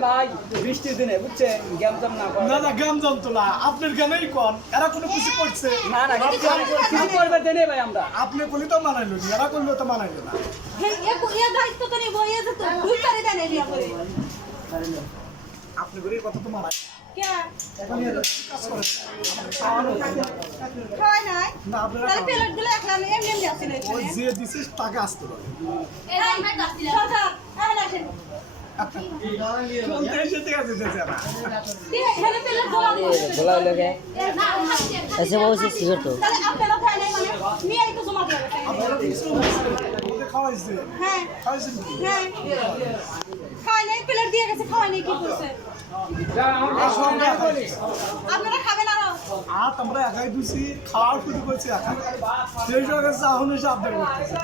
ভাই বৃষ্টির দিনে বুঝছেন গ্যামজাম না না গ্যামজাম তো না আপনার কেনই কন এরা কোনো কিছু করছে না না কিছু করবে দেনে ভাই আমরা আপনি বলি তো মানাইলো না এরা করলে তো মানাইলো না আপনি বলি কথা তো মানাই যে দিছিস তাকে আসতে পারে ऐसे बहुत से सिगरेट तो খাওয়াইছে প্লেট দিয়ে গেছে খাওয়াই নাই কি করছে আপনারা খাবেন আরো আমরা একাই দিছি খাওয়া শুরু করছি একা সেই সঙ্গে আহ্বান এসে আবদার করতেছে